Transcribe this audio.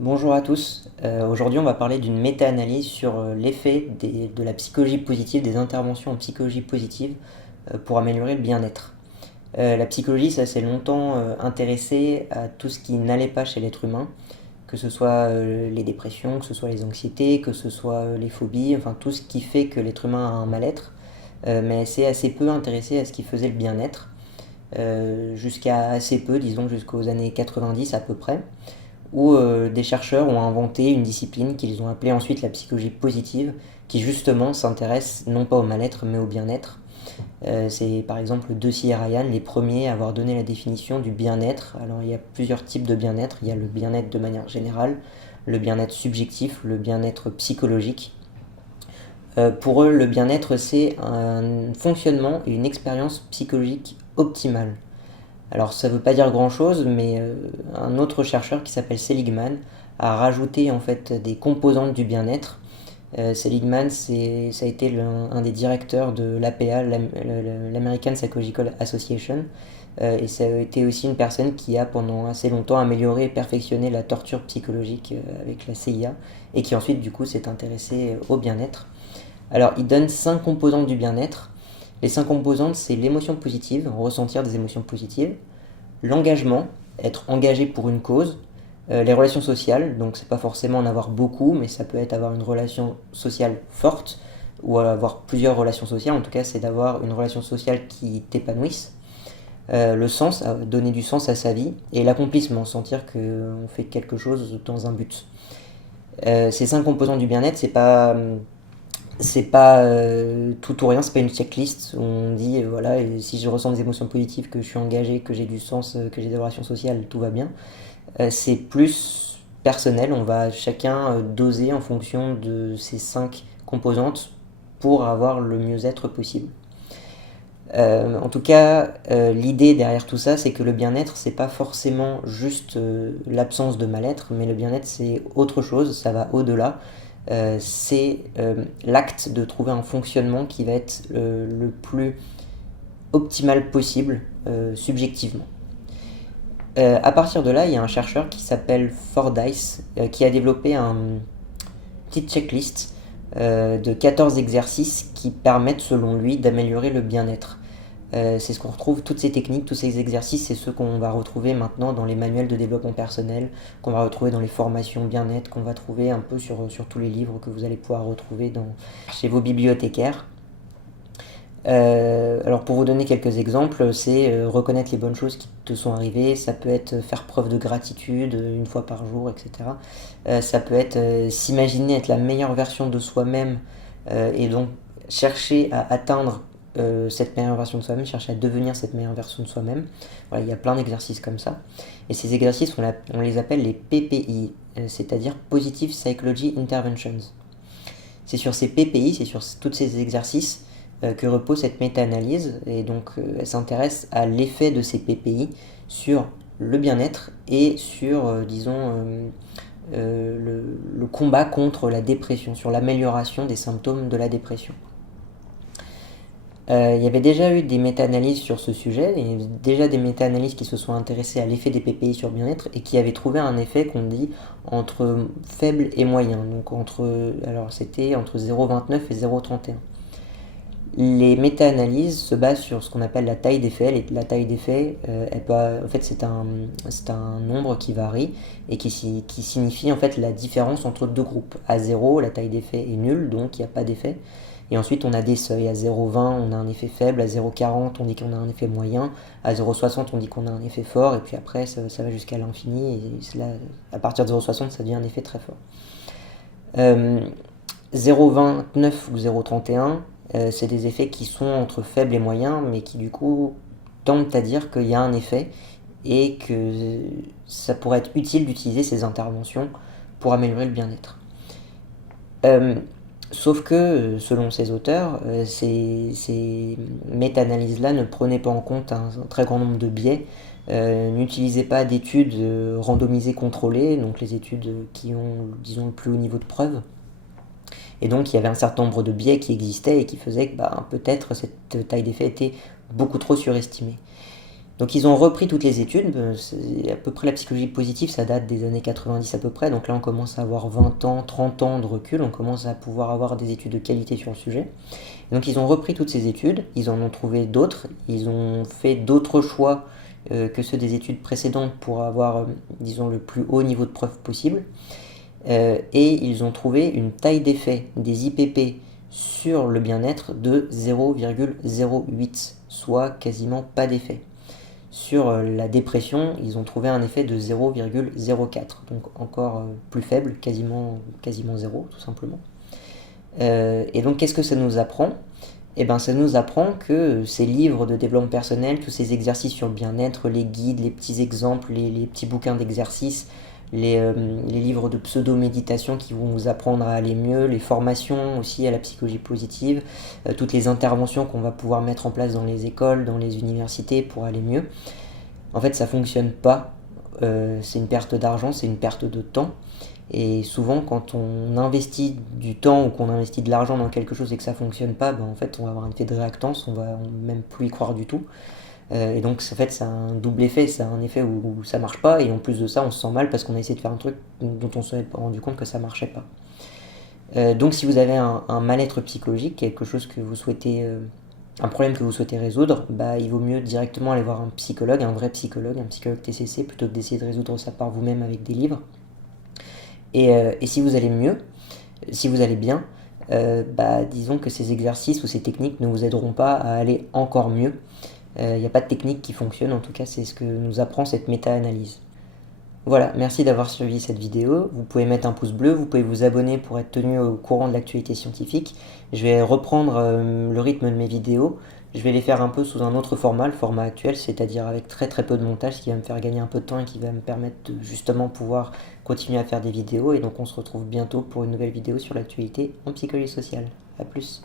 Bonjour à tous. Aujourd'hui, on va parler d'une méta-analyse sur l'effet de la psychologie positive, des interventions en psychologie positive pour améliorer le bien-être. La psychologie, ça s'est longtemps intéressé à tout ce qui n'allait pas chez l'être humain, que ce soit les dépressions, que ce soit les anxiétés, que ce soit les phobies, enfin tout ce qui fait que l'être humain a un mal-être, mais c'est assez peu intéressé à ce qui faisait le bien-être, jusqu'à assez peu, disons jusqu'aux années 90 à peu près où des chercheurs ont inventé une discipline qu'ils ont appelée ensuite la psychologie positive, qui justement s'intéresse non pas au mal-être mais au bien-être. C'est par exemple Deci et Ryan les premiers à avoir donné la définition du bien-être. Alors il y a plusieurs types de bien-être. Il y a le bien-être de manière générale, le bien-être subjectif, le bien-être psychologique. Pour eux, le bien-être, c'est un fonctionnement et une expérience psychologique optimale. Alors ça ne veut pas dire grand-chose, mais un autre chercheur qui s'appelle Seligman a rajouté en fait des composantes du bien-être. Seligman, ça a été un des directeurs de l'APA, l'American Psychological Association, et ça a été aussi une personne qui a pendant assez longtemps amélioré et perfectionné la torture psychologique avec la CIA, et qui ensuite du coup s'est intéressé au bien-être. Alors il donne 5 composantes du bien-être. Les 5 composantes, c'est l'émotion positive, ressentir des émotions positives, l'engagement, être engagé pour une cause, les relations sociales, donc c'est pas forcément en avoir beaucoup, mais ça peut être avoir une relation sociale forte ou avoir plusieurs relations sociales, en tout cas c'est d'avoir une relation sociale qui t'épanouisse. Le sens, donner du sens à sa vie, et l'accomplissement, sentir qu'on fait quelque chose dans un but. Ces 5 composants du bien-être, c'est pas tout ou rien, c'est pas une checklist où on dit voilà, et si je ressens des émotions positives, que je suis engagé, que j'ai du sens, que j'ai des relations sociales, tout va bien. C'est plus personnel, on va chacun doser en fonction de ces 5 composantes pour avoir le mieux-être possible. En tout cas, l'idée derrière tout ça, c'est que le bien-être, c'est pas forcément juste l'absence de mal-être, mais le bien-être, c'est autre chose, ça va au-delà. C'est l'acte de trouver un fonctionnement qui va être le plus optimal possible subjectivement. À partir de là, il y a un chercheur qui s'appelle Fordyce qui a développé une petite checklist de 14 exercices qui permettent, selon lui, d'améliorer le bien-être. C'est ce qu'on retrouve, toutes ces techniques, tous ces exercices, c'est ceux qu'on va retrouver maintenant dans les manuels de développement personnel, qu'on va retrouver dans les formations bien-être, qu'on va trouver un peu sur tous les livres que vous allez pouvoir retrouver chez vos bibliothécaires. Alors pour vous donner quelques exemples, c'est reconnaître les bonnes choses qui te sont arrivées, ça peut être faire preuve de gratitude une fois par jour, etc. Ça peut être s'imaginer être la meilleure version de soi-même et donc chercher à atteindre cette meilleure version de soi-même, chercher à devenir cette meilleure version de soi-même. Voilà, il y a plein d'exercices comme ça. Et ces exercices, on les appelle les PPI, c'est-à-dire Positive Psychology Interventions. C'est sur ces PPI, c'est sur tous ces exercices que repose cette méta-analyse, et donc elle s'intéresse à l'effet de ces PPI sur le bien-être et sur, le combat contre la dépression, sur l'amélioration des symptômes de la dépression. Il y avait déjà eu des méta-analyses sur ce sujet, et déjà des méta-analyses qui se sont intéressées à l'effet des PPI sur le bien-être et qui avaient trouvé un effet qu'on dit entre faible et moyen. Donc alors c'était entre 0,29 et 0,31. Les méta-analyses se basent sur ce qu'on appelle la taille d'effet. La taille d'effet, en fait, c'est un nombre qui varie et qui signifie en fait la différence entre deux groupes. À 0, la taille d'effet est nulle, donc il n'y a pas d'effet. Et ensuite, on a des seuils. À 0,20, on a un effet faible. À 0,40, on dit qu'on a un effet moyen. À 0,60, on dit qu'on a un effet fort. Et puis après, ça va jusqu'à l'infini. Et là, à partir de 0,60, ça devient un effet très fort. 0,29 ou 0,31, c'est des effets qui sont entre faibles et moyens, mais qui du coup tendent à dire qu'il y a un effet et que ça pourrait être utile d'utiliser ces interventions pour améliorer le bien-être. Sauf que, selon ces auteurs, ces méta-analyses-là ne prenaient pas en compte un très grand nombre de biais, n'utilisaient pas d'études randomisées contrôlées, donc les études qui ont, disons, le plus haut niveau de preuve. Et donc il y avait un certain nombre de biais qui existaient et qui faisaient que peut-être cette taille d'effet était beaucoup trop surestimée. Donc ils ont repris toutes les études, c'est à peu près la psychologie positive, ça date des années 90 à peu près, donc là on commence à avoir 20 ans, 30 ans de recul, on commence à pouvoir avoir des études de qualité sur le sujet. Donc ils ont repris toutes ces études, ils en ont trouvé d'autres, ils ont fait d'autres choix que ceux des études précédentes pour avoir, disons, le plus haut niveau de preuve possible. Et ils ont trouvé une taille d'effet des IPP sur le bien-être de 0,08, soit quasiment pas d'effet. Sur la dépression, ils ont trouvé un effet de 0,04, donc encore plus faible, quasiment zéro, tout simplement. Et donc, qu'est-ce que ça nous apprend? Eh ben, ça nous apprend que ces livres de développement personnel, tous ces exercices sur le bien-être, les guides, les petits exemples, les petits bouquins d'exercices, les livres de pseudo-méditation qui vont vous apprendre à aller mieux, les formations aussi à la psychologie positive, toutes les interventions qu'on va pouvoir mettre en place dans les écoles, dans les universités pour aller mieux. En fait, ça fonctionne pas. C'est une perte d'argent, c'est une perte de temps. Et souvent, quand on investit du temps ou qu'on investit de l'argent dans quelque chose et que ça fonctionne pas, ben, en fait, on va avoir un effet de réactance, on va même plus y croire du tout. Et donc, en fait, ça a un double effet. C'est un effet où ça marche pas, et en plus de ça, on se sent mal parce qu'on a essayé de faire un truc dont on s'est rendu compte que ça marchait pas. Donc, si vous avez un mal-être psychologique, quelque chose que vous souhaitez, un problème que vous souhaitez résoudre, bah, il vaut mieux directement aller voir un psychologue, un vrai psychologue, un psychologue TCC, plutôt que d'essayer de résoudre ça par vous-même avec des livres. Et si vous allez mieux, si vous allez bien, bah, disons que ces exercices ou ces techniques ne vous aideront pas à aller encore mieux. Il n'y a pas de technique qui fonctionne, en tout cas c'est ce que nous apprend cette méta-analyse. Voilà, merci d'avoir suivi cette vidéo. Vous pouvez mettre un pouce bleu, vous pouvez vous abonner pour être tenu au courant de l'actualité scientifique. Je vais reprendre le rythme de mes vidéos. Je vais les faire un peu sous un autre format, le format actuel, c'est-à-dire avec très très peu de montage, ce qui va me faire gagner un peu de temps et qui va me permettre de justement pouvoir continuer à faire des vidéos. Et donc on se retrouve bientôt pour une nouvelle vidéo sur l'actualité en psychologie sociale. A plus.